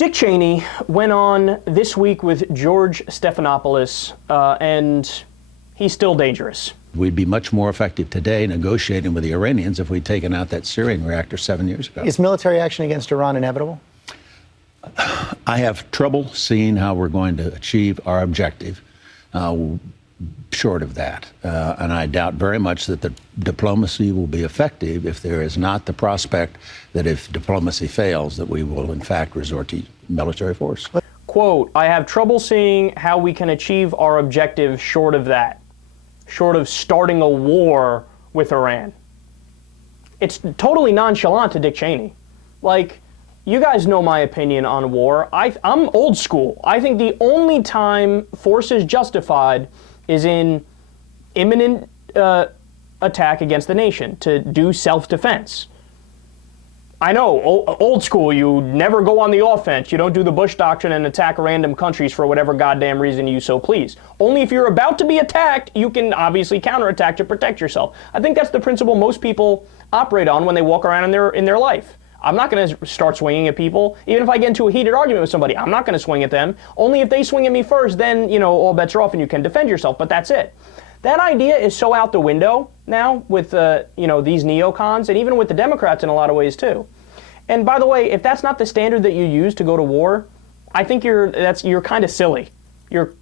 Dick Cheney went on this week with George Stephanopoulos, and he's still dangerous. We'd be much more effective today negotiating with the Iranians if we'd taken out that Syrian reactor 7 years ago. Is military action against Iran inevitable? I have trouble seeing how we're going to achieve our objective short of that. And I doubt very much that the diplomacy will be effective if there is not the prospect that if diplomacy fails, that we will in fact resort to military force. Quote, I have trouble seeing how we can achieve our objective short of that, short of starting a war with Iran. It's totally nonchalant to Dick Cheney. Like, you guys know my opinion on war. I'm old school. I think the only time force is justified is in imminent attack against the nation, to do self-defense. I know, old school, you never go on the offense. You don't do the Bush doctrine and attack random countries for whatever goddamn reason you so please. Only if you're about to be attacked, you can obviously counterattack to protect yourself. I think that's the principle most people operate on when they walk around in their life. I'm not going to start swinging at people. Even if I get into a heated argument with somebody, I'm not going to swing at them. Only if they swing at me first, then, all bets are off and you can defend yourself, but that's it. That idea is so out the window now with, these neocons, and even with the Democrats in a lot of ways too. And by the way, if that's not the standard that you use to go to war, I think you're kind of silly. You're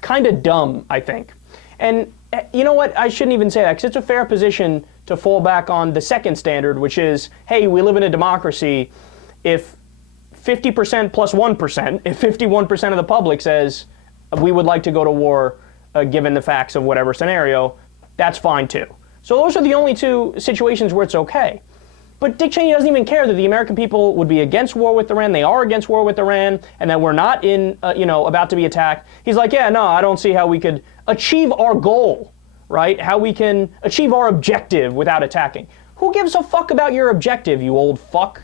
kind of dumb, I think. And you know what? I shouldn't even say that, because it's a fair position to fall back on the second standard, which is, hey, we live in a democracy. If 50% plus 1%, if 51% of the public says we would like to go to war given the facts of whatever scenario, that's fine too. So those are the only two situations where it's okay. But Dick Cheney doesn't even care that the American people would be against war with Iran. They are against war with Iran, and that we're not about to be attacked. He's like, yeah, no, I don't see how we could achieve our goal, right? How we can achieve our objective without attacking. Who gives a fuck about your objective, you old fuck?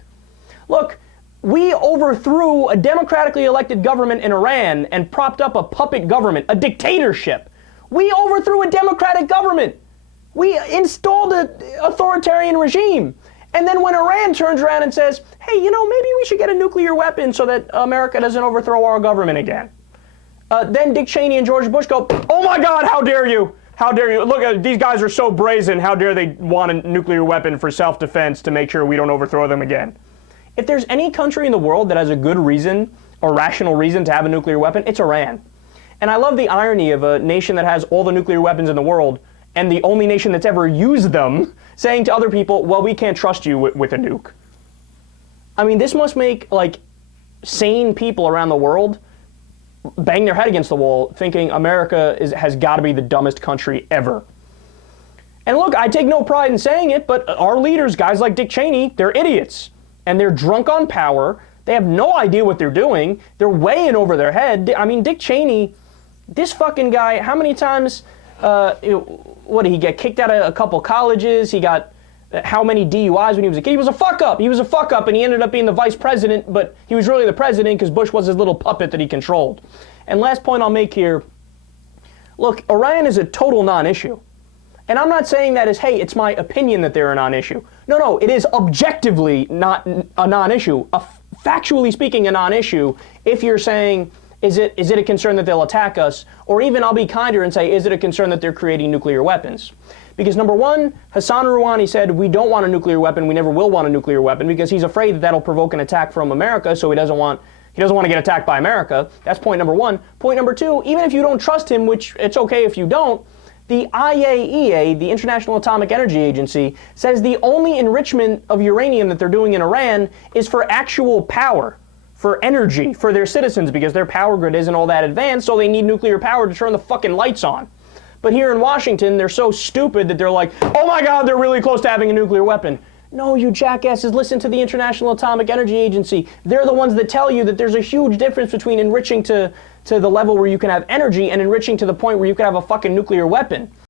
Look, we overthrew a democratically elected government in Iran and propped up a puppet government, a dictatorship. We overthrew a democratic government. We installed an authoritarian regime. And then when Iran turns around and says, hey, maybe we should get a nuclear weapon so that America doesn't overthrow our government again. Then Dick Cheney and George Bush go, oh my God, how dare you? How dare you? Look, these guys are so brazen. How dare they want a nuclear weapon for self-defense to make sure we don't overthrow them again? If there's any country in the world that has a good reason or rational reason to have a nuclear weapon, it's Iran. And I love the irony of a nation that has all the nuclear weapons in the world and the only nation that's ever used them saying to other people, well, we can't trust you with a nuke. I mean, this must make, sane people around the world bang their head against the wall thinking America has got to be the dumbest country ever. And look, I take no pride in saying it, but our leaders, guys like Dick Cheney, they're idiots. And they're drunk on power. They have no idea what they're doing. They're way in over their head. I mean, Dick Cheney, this fucking guy, how many times... what did he get kicked out of a couple colleges? He got how many DUIs when he was a kid? He was a fuck up. He was a fuck up, and he ended up being the vice president, but he was really the president because Bush was his little puppet that he controlled. And last point I'll make here, look, Iran is a total non-issue. And I'm not saying that as, hey, it's my opinion that they're a non-issue. No, it is objectively not a non-issue, factually speaking, a non-issue if you're saying, is it a concern that they'll attack us? Or even I'll be kinder and say, is it a concern that they're creating nuclear weapons? Because number one, Hassan Rouhani said, we don't want a nuclear weapon, we never will want a nuclear weapon, because he's afraid that that'll provoke an attack from America, so he doesn't want to get attacked by America. That's point number one. Point number two, even if you don't trust him, which it's okay if you don't, the IAEA, the International Atomic Energy Agency, says the only enrichment of uranium that they're doing in Iran is for actual power, for energy, for their citizens, because their power grid isn't all that advanced, so they need nuclear power to turn the fucking lights on. But here in Washington, they're so stupid that they're like, oh my God, they're really close to having a nuclear weapon. No, you jackasses, listen to the International Atomic Energy Agency. They're the ones that tell you that there's a huge difference between enriching to the level where you can have energy and enriching to the point where you can have a fucking nuclear weapon.